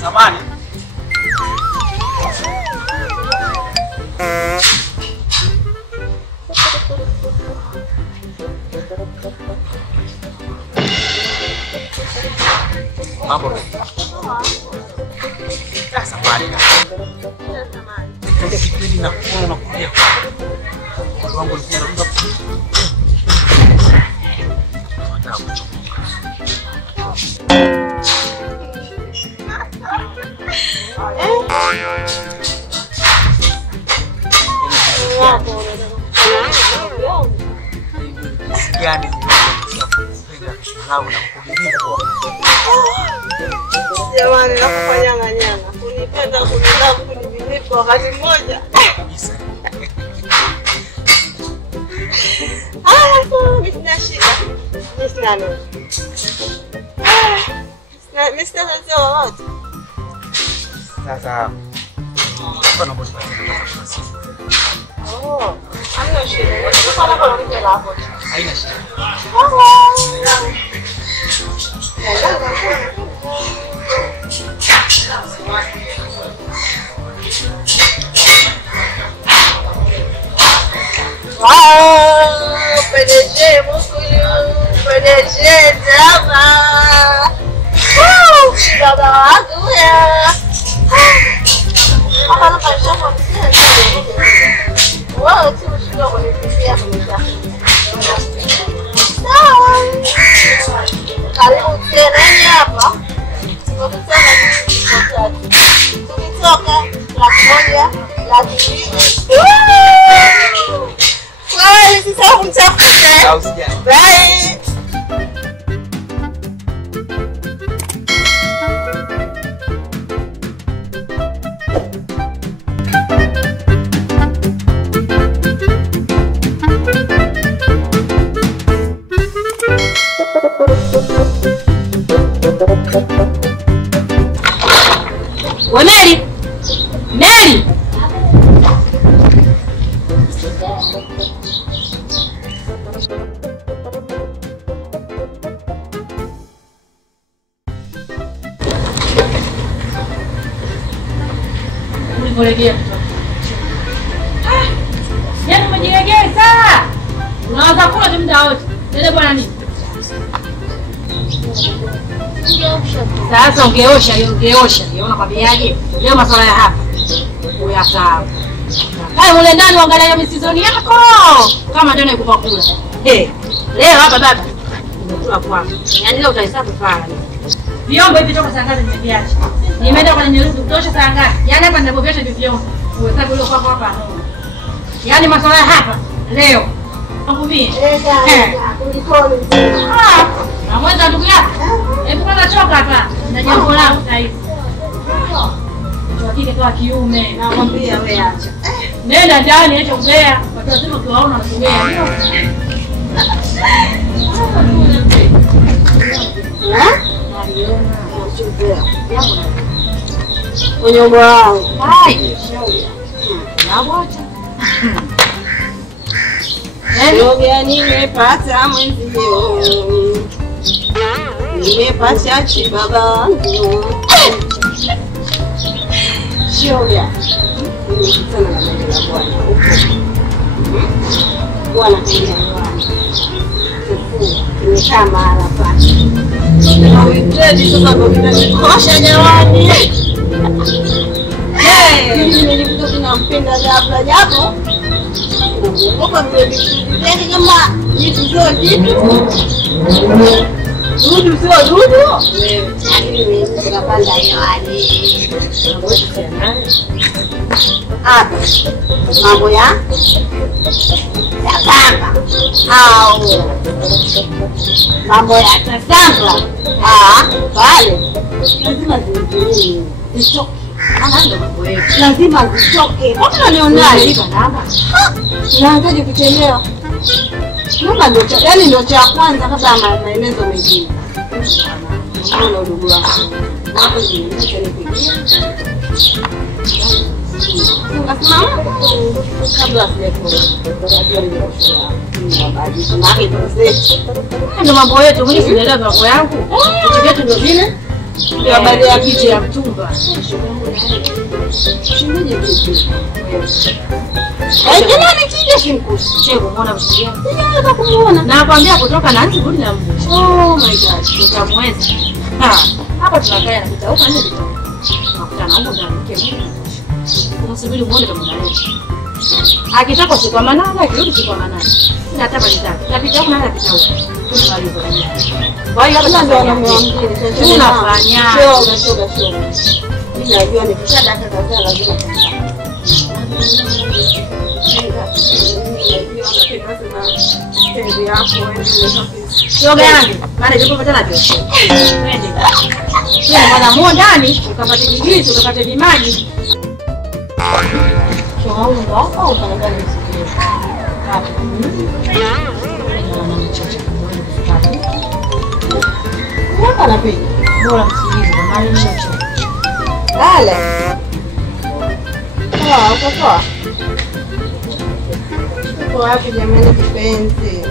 Samani. Mambo vipi? Samani. Ndio kipindi na kuona na kulia. Watu wangu walikuwa wanaruka. Yani jamani nakufanya nganyana kunipenda kunilavu kunibinifu wakati mmoja sina shida sina nini sina tatizo lolote sasa kuna mbona hamna shida sasa hapo nakuja hapo haina shida PDG Mukulu, PDG Drama. Baba wangu ya. Hapa na shamba mzee. Wao tu mshika kwa kufikia kwa. Karibu tena hapa. Tukitoka la mbili. Bye, sasa kumtafuta. Bye. Mary! Mary! Ulipolegea. Yaani umejilegeza. Unaanza kula tu muda wote. Dede bwana nini? Sasa ungeosha, Unaona kwambiaje? Leo masuala ya hapa. Uyasahau. Hai mule ndani uangalia misizoni yako. Kama ndio naikupa kula. Leo hapa baba. Nimekula kwangu. Yaani leo utahesabu pale. Vyombo hivi toka saa ngapi nimeviacha? Nimeenda kwa nirudi kutosha saa ngapi? Yaani hapa ninapoviacha hivi vyombo. Uhesabu leo kwako hapa. Yaani masuala ya hapa leo. Ngumie. Na mwanza ndugu yako. Hebu kwanza choka hapa. Na jambo langu sasa hivi. Kike kwa kiume. Nakwambia wewe acha. Nenda ndani acha ubea. Watu wazima ukiwaona wanasogea. Kwenye umbo wangu. Hai. Na wacha. Yoga nimepata mwenzio. Nimepata chibaba wangu. Shoga. Nimekutana na mimi na bwana huko. Bwana nimekaa mahala pale. Na wewe sasa ndio kinanikosha jamani. Nilikuwa tunampenda ghafla japo. Ngoja mimi kama vitu sio vitu. Dudu sio dudu. Yaani mimi nikapanda hiyo hadi. Hapa. Mambo ya Kamba. Au. Mambo ya kamba. Pale. Lazima zichoke. Anaanza mambo yetu. Lazima zichoke. Mbona unanionaje baba? Naanzaje kuchelewa? Mama ndio yani ndio cha kwanza kabla maelezo mengine. Naona ndugu wangu. Hapo ndio nikupigia. Unasema kabla ndio mambo yetu, mimi sielewi mambo yangu. Kitu chetu ndio vile. Ndio baada ya picha ya mtumba. Shimuje vipi? Haijana nikija shimkusi. Chego muona msikia? Sijaweza kumuona. Na nakwambia kutoka na nchi budi na mbu. Oh my god, utamweza. Hapa tunakaa na kitauka nje kitauka. Tunakutana huko ndani kemo. Kumsubiri muone kama nani. Akitaka siku manana, akirudi siku manana. Sina taba nitaka. Tapita huko na kitauka. Tunamaliza. Kwa hiyo hapa ndio wanamwambia. Tunafanya. Shoga. Mimi najua nikisha dakika kadhaa lazima shoga yangu, maana ndipo patana kesho. Twende. Yeye mwana muo ndani, ukapate vijitu, ukapate vimaji. Shoga wangu ndo hapa utangaza msikio. Hapa. Naona mchocho. Hapa na pili. Bora msikilize kwa maana ni mchocho. Dale. Uko poa? Uko wapi jamani kipenzi?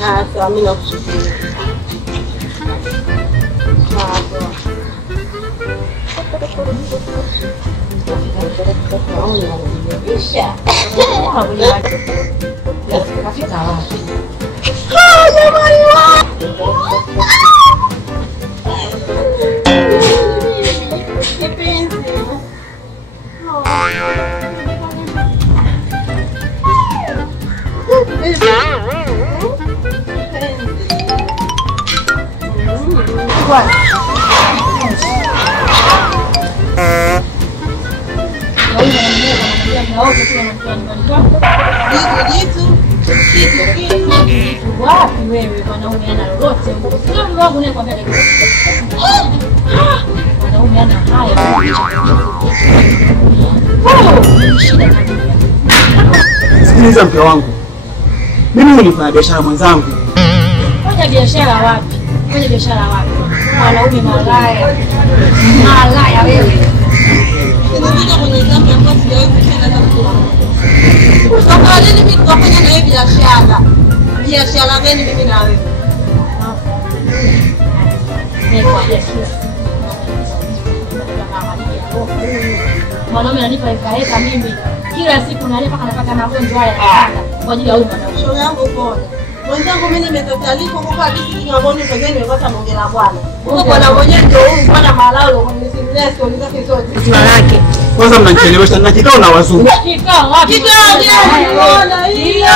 Sasa mimi nakusubiri. Isha. Kafika wapi? Jamani kipenzi. Wapi wewe mwanaume ana lolote? Sio mwanangu nakwambia leo. Mwanaume ana haya. Sikiliza mke wangu. Mimi nilifanya biashara mwenzangu. Fanya biashara wapi? Fanya biashara wapi? Mwanaume malaya. Malaya wewe. Ninakuja kwenye zambi ambapo sijawahi kufanya na mtu wangu. Kwa nini mimi tukafanya na wewe biashara? Biashara gani mimi na wewe? Mwanaume ananipa heka mimi. Kila siku nalipa kana napata magonjwa haya kwa ajili ya huyu mwanaume. Shoga yangu pole. Mwenzangu mimi nimetotalika huko kwa bisi kingamoni pekee nimepata mongela bwana. Huko bwana mwenyewe ndio huyu bwana malalo mwenye simlea stori zake zote. Jina lake. Kwanza mnanichelewesha na kikao na wazungu. Kikao wapi? Kikao gani? Unaona hiyo.